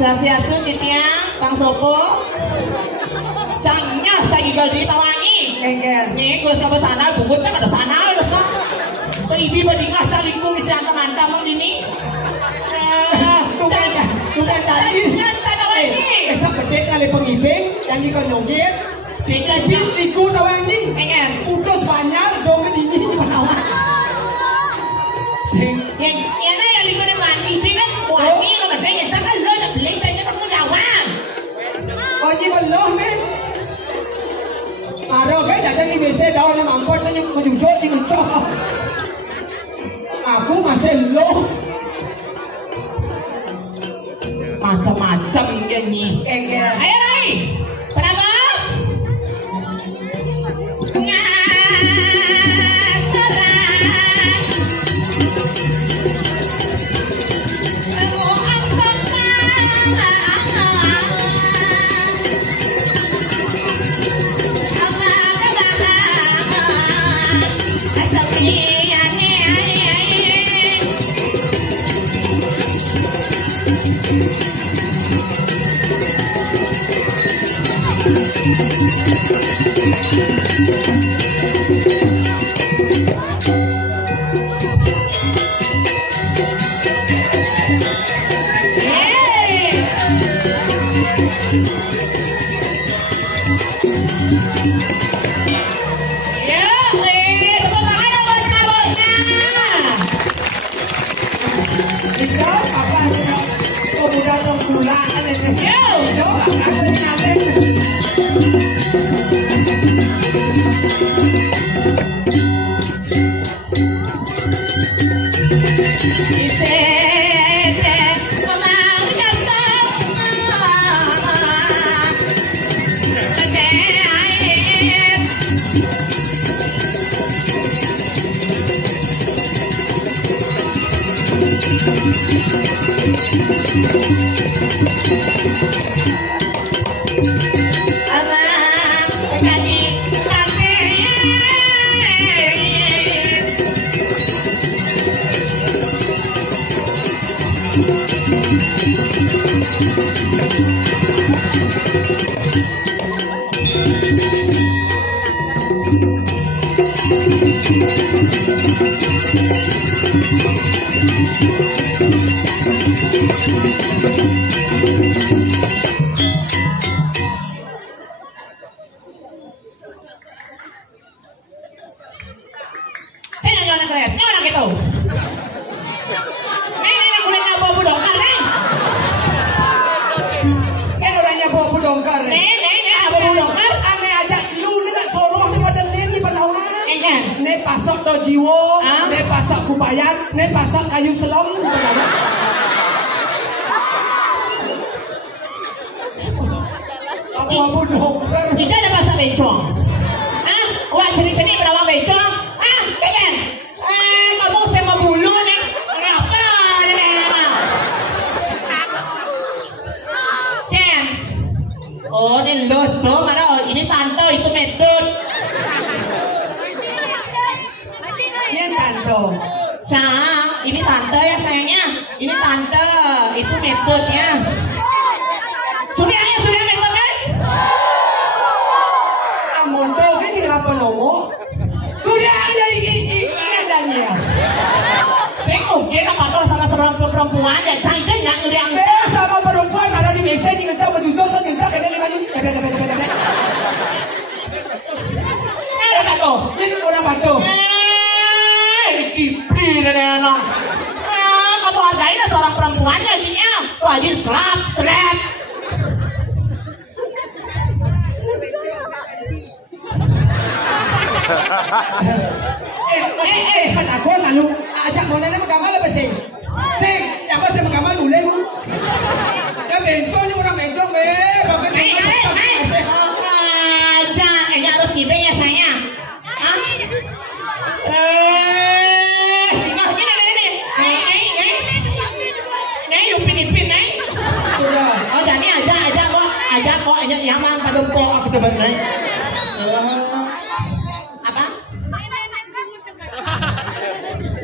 Sia-sia titnya Kang Sopo. Cangnya cagi galdi tawangi. Engger. Nih gue sama sana bubut kan ada sana loh dong. Ibi badingah calingku bisa mantap mang dini. Bukan cari. Esok gede kali pengibing yang ikut nyogit. Si Cipin liku tawangi. Engger. Utus banyak dong dini di penawang. Yang na yang liku ni mandi kan wangi lo macamnya sangat lo nak beli tanya kamu jawab. Oh ni belum ni. Aro kan jadi ni biasa dah nak mampor tanya menjujur di ucap. Aku masih lo. Macam-macam nyanyi. Engger. Ayo Rai. Kenapa?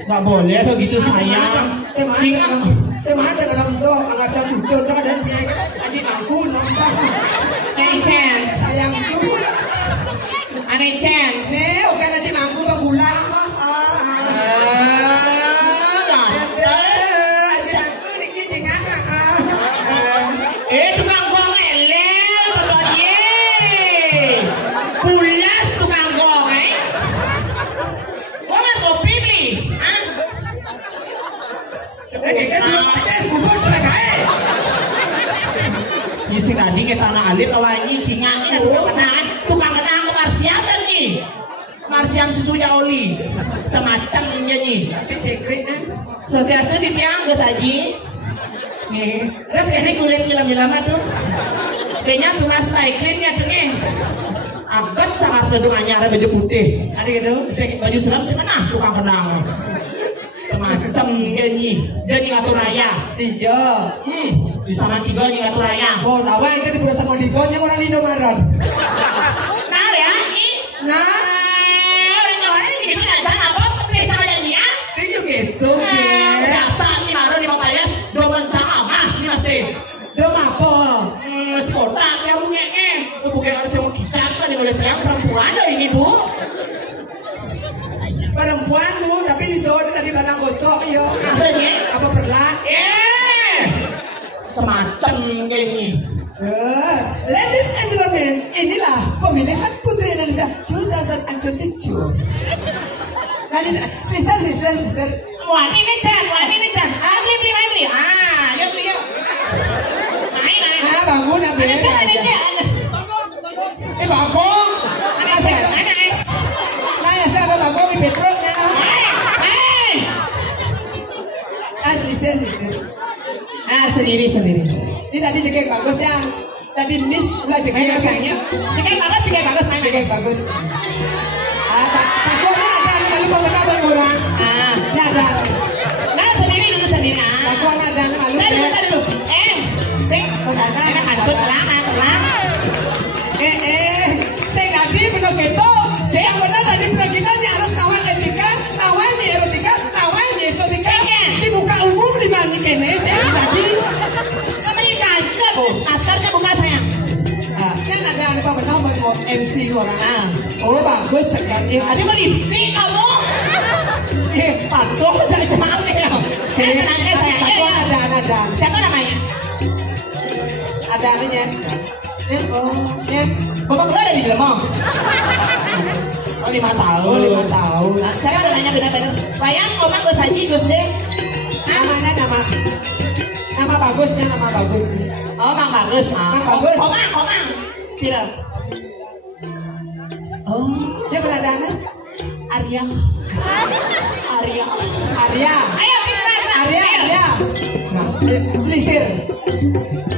Nggak boleh begitu sayang. Saya mah ada dalam doa anggapnya cucu jangan ada dia aji mangkun nonton. Chen, Sayang dulu. Ane Chen. Neo kan aji mangkun bang bulan. Tukang gong elel, kedua ye. Pulas tukang gong, Gua nggak kopi beli, Isi tadi ke tanah alit awanyi cinganya tukang kenang ke Marsiam kan nih. Marsiam susunya oli, semacam nyanyi. Sosialnya di tiang gak saji. Nih, terus ini kulit nyelam-nyelam tuh. Kayaknya bunga stykrinnya tuh nih. Abad sangat kedungannya ada baju putih. Ada gitu, baju selam sih mana tukang kenang. Semacam nyanyi ngatur raya. Tiga. Di sana tiga ngatur raya. Oh, tahu yang tadi berasa mau digonya orang di Indomaret. Nah ya, nah. Orang orang ini gitu nggak tahu apa kita nyanyi ya. Sih gitu. Biasa nih baru di Papaya, domen sama nih masih. Dom apa? Si kota kayak bunganya, bukan harus mau kicap kan boleh sayang perempuan loh ini bu. Perempuan bu, tapi di zona tadi belakang kocok yo. Maksudnya? Apa perlah? Semacam kayak ini. Ladies and gentlemen, inilah pemilihan Putri Indonesia 2027. Tadi sister. Wah ini Chan. Beli. Yuk. Main. Bangun apa ya? di bangkong. Nah ya saya ada bangkong di Petrusnya. Selesai. Sendiri. Ini tadi cekek bagusnya. Tadi Miss udah cekek sayangnya. Cekek bagus. Cekek bagus. Takutnya ada lalu pengetahuan orang. Ini ada. Nah sendiri dulu. Takutnya ada lalu. Dulu. Sing. Ada hancur tenang. Saya tadi benar gitu. Saya benar tadi perakitannya harus nawan etika, nawannya erotika, nawannya estetika. Dibuka umum di mana kene? Saya tadi. Kamu ini kancet. Askarnya buka sayang. Kan ada apa benar buat MC orang. Oh bagus sekali. Ada mau lipstick kamu? Patuh jangan ya. Saya nanya saya. Ada. Siapa namanya? Ada namanya. Ya. Bapak gue ada di dalam. Oh 5 tahun. 5 tahun. Nah, saya mau nanya benar-benar. Bayang omang gue saji Gus deh. Namanya nama bagusnya nama bagus. Oh Mang Bagus. Mang Bagus. Komang. Sirap. Oh, dia berada mana? Arya. Ayo kita rasa. Arya. Nah, selisir.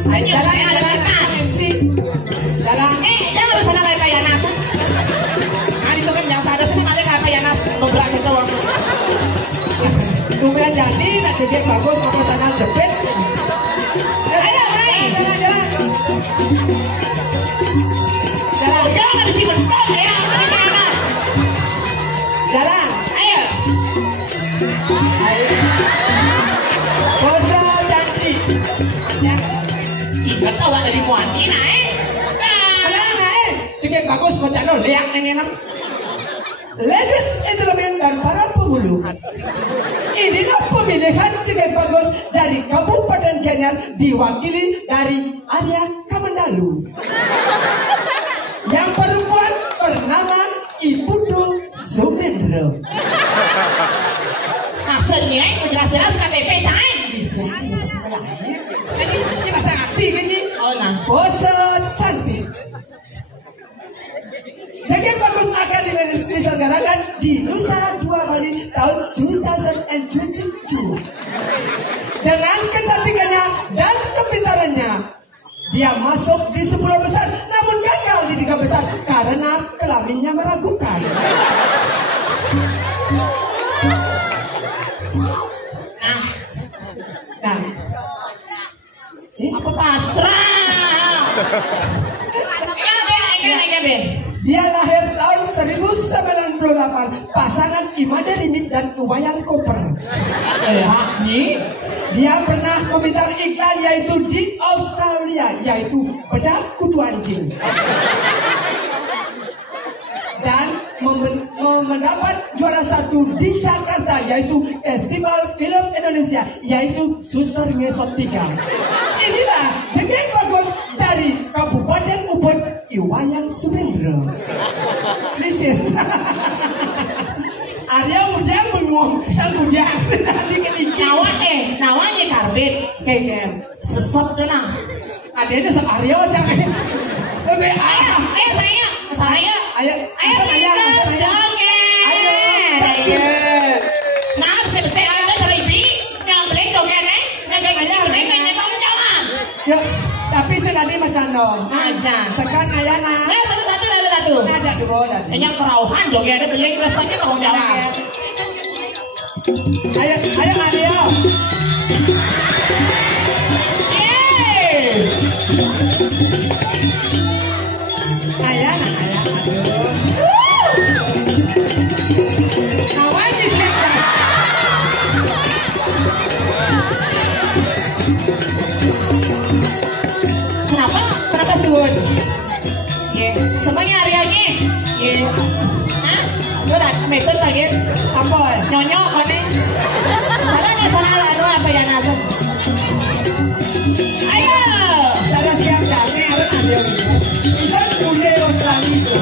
Jalan MC. Jalan. Jangan lu sana kayak Payanas. Itu kan yang sadar sih malah kayak Payanas beberapa itu. Tumben jadi nak cekek bagus apa sana jepit. Ayo, jalan. Jangan habis dibentuk ya. Jalan. Ayo. Pose cantik. Tidak tahu ada di Muani naik. Cekek bagus kocak lo lihat nengenan. Ladies and gentlemen dan para penghulu. Inilah pemilihan cekek bagus dari Kabupaten Gianyar diwakili dari Arya Kamendalu. Yang perempuan bernama Ibu Dul Sumendro. Maksudnya jelas-jelas KTP cain. Bisa lahir. Ini masa aksi kan ini? Oh nah. Pose cantik. Cekek bagus akan diselenggarakan di Nusa Dua Bali tahun 2022. Dengan kecantikannya dan kepintarannya, dia masuk di 10 besar, namun gagal di 3 besar karena kelaminnya meragukan. Nah, Apa pasrah? dia lahir tahun 1998, pasangan Imada Limit dan Iwayan Koper. Dia pernah membintang iklan yaitu di Australia, yaitu bedak kutu anjing. Dan mendapat juara 1 di Jakarta, yaitu Festival Film Indonesia, yaitu Suster Ngesot 3. Inilah cekek bagus dari Kabupaten Ubud, Iwayan Sumendro. Listen. Arya udah bengong, tak udah. Nawanya karbit. Keker. Sesat dona. Adanya sama Arya jangan. Lebih Saya. Ayo joget. Ayo. Nah, sebetulnya ada seribi yang beli joget Yuk, tapi sedadi macam dong. Macan. Sekarang ayana. Satu. Ada dua dan. Yang kerauhan joget ada beli rasanya tanggung jawab. Ayo Arya. Ayana. Aduh. Kawan di siapa? Kenapa suun? Semuanya Aryanya. Hah? Lu udah metode lagi? Apa? Nyonyok kone. Sana lalu apa ya nasu? Ayo. Cara siap kami harus ada. Kita mulai Australia.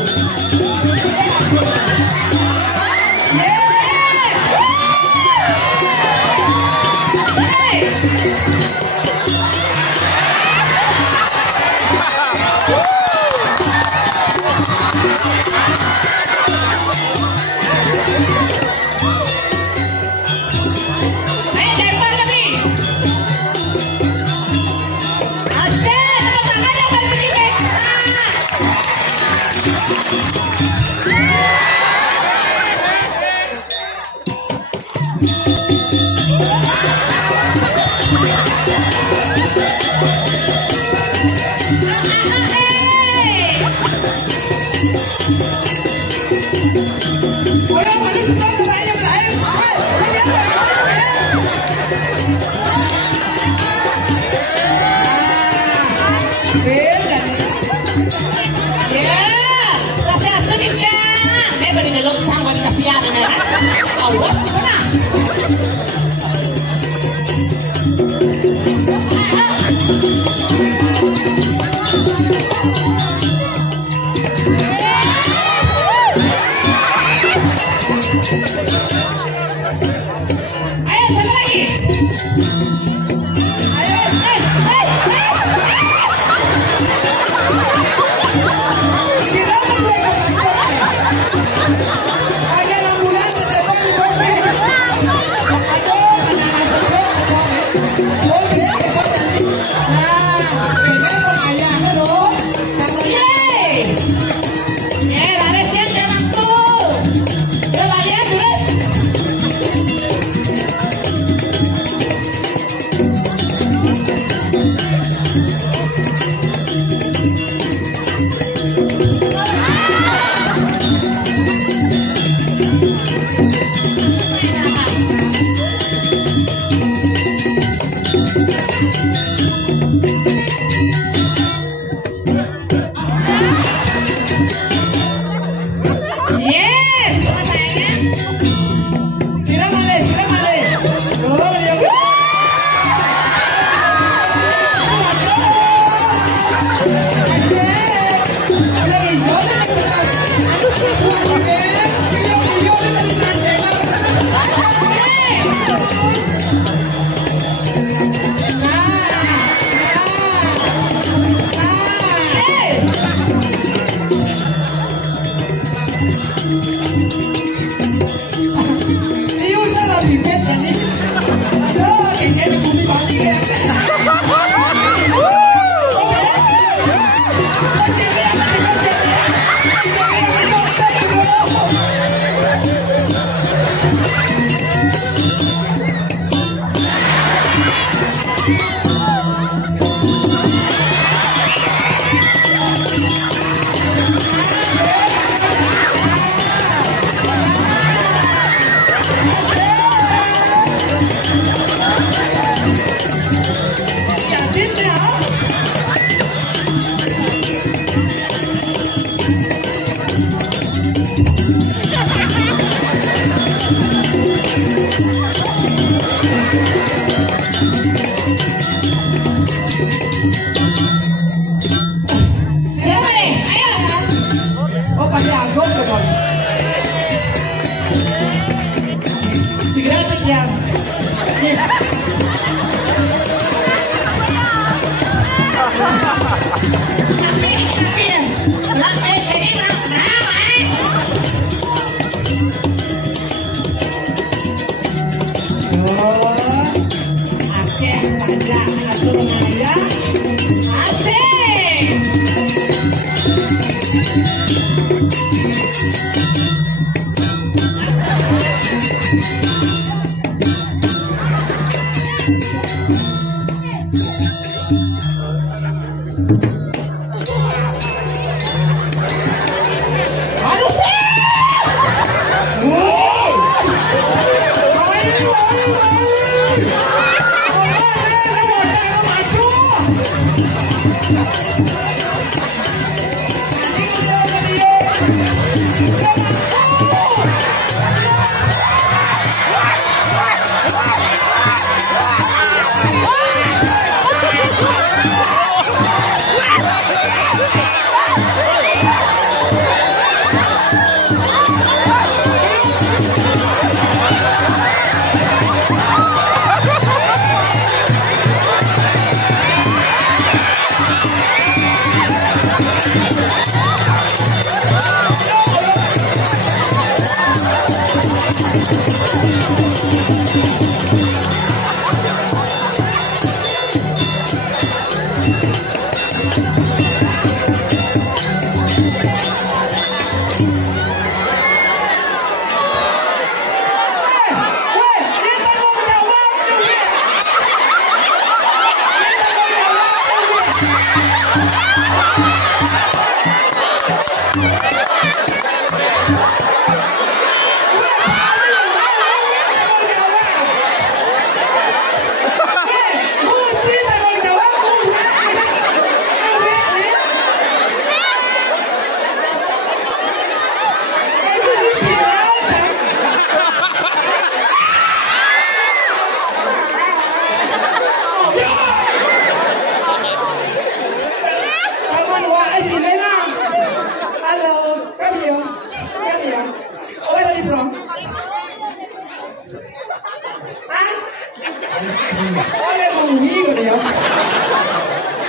Oleh mengi gitu ya.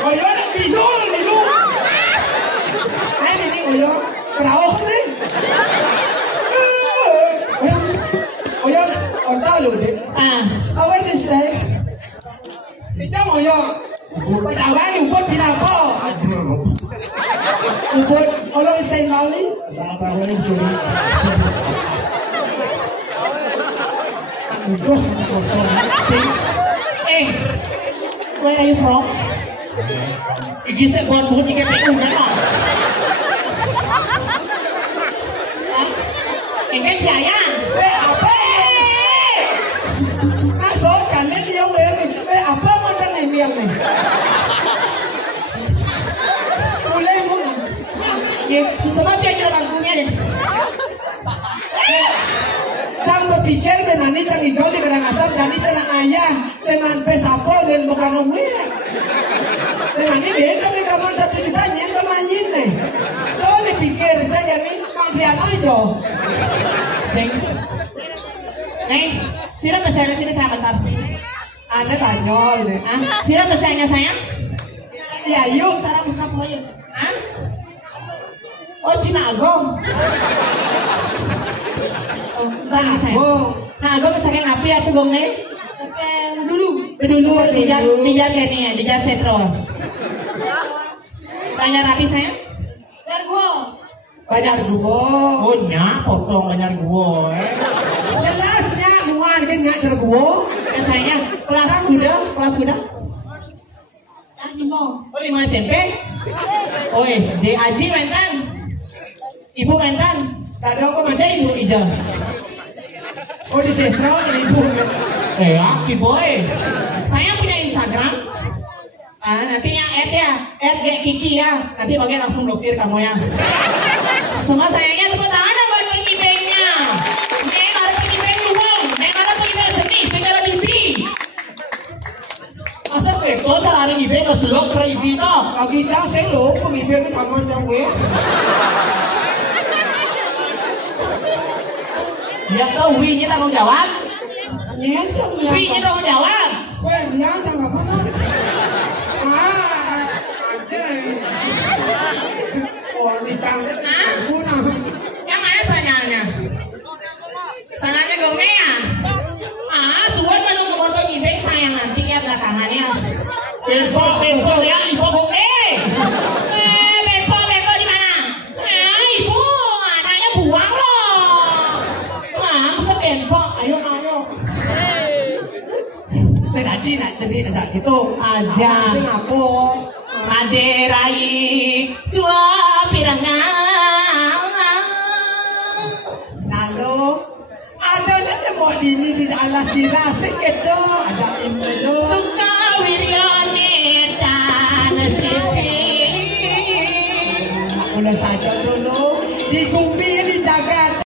Oyo nak bidul. Ini oyo kerauh nih. Oyo orta lu deh. Apa ni say? Kita oyo. Padawan ubud pinapa? Ubud olong say lali. Where are you from? Igis tak buat buat ikan PU kan? Ikan siapa? Apa? Masuk kalian dia apa macam ni mial ni? Boleh mu? Ya, semua cakap bangkunya deh. Sang berpikir dengan ni sang idol di kadang asap dan ni cina ayah seman pesapo dan bukan umur. Dengan ni dia kan mereka mana satu juta nyen bermain ni. Kau dipikir saya ni mangkian aja. Neng, siapa pesannya sini saya bentar. Anda banyol ni. Siapa pesannya saya? Ya yuk. Sarang buka poin. Oh Cina Agong. Nah, Agong pesannya apa ya tuh gong nih? Dulu dijar kayaknya, dijar setro. Banyak rapi saya? Banyak gua. Oh nyak, potong banyak gua. Jelasnya muan kan nyak cara gua. Saya kelas kuda. Kelas 5. Oh 5 SMP? Oh SD. Aji mentan. Ibu mentan. Tadi aku Ada ibu ija. oh di sentral ada ibu. Aki boy. Saya punya Instagram. Nantinya add kayak Kiki ya. Nanti bagian langsung blokir kamu ya. Semua sayangnya tepuk tangan dan buat Kiki Bengnya. Neng ada Kiki Beng luang. Neng ada Kiki Beng seni. Segala mimpi. Masa betul cara ada Kiki Beng ke selok keribi toh. Lagi jang saya lo pengibir ni kamu jang gue. Dia tahu Wi-nya tanggung jawab. Nyentong ya. Wi-nya tanggung jawab. Weh dia jang apa nak? Oh di tang. Guna. Yang mana sanyalnya? Sanyalnya gongnya ya? Suwan menunggu foto nyibek sayang nanti ya belakangannya. Beko ya, ibu gongnya. Beko di mana? Ibu, anaknya buang loh. Masa beko, ayo. Saya tadi nak cerita ada gitu. Aja. Apa? Maderai dua pirangan. Lalu ada nanti mau di alas dirasik itu ada imelo. Suka Wiryane dan Siti. Boleh saja dulu di kumpi dijaga.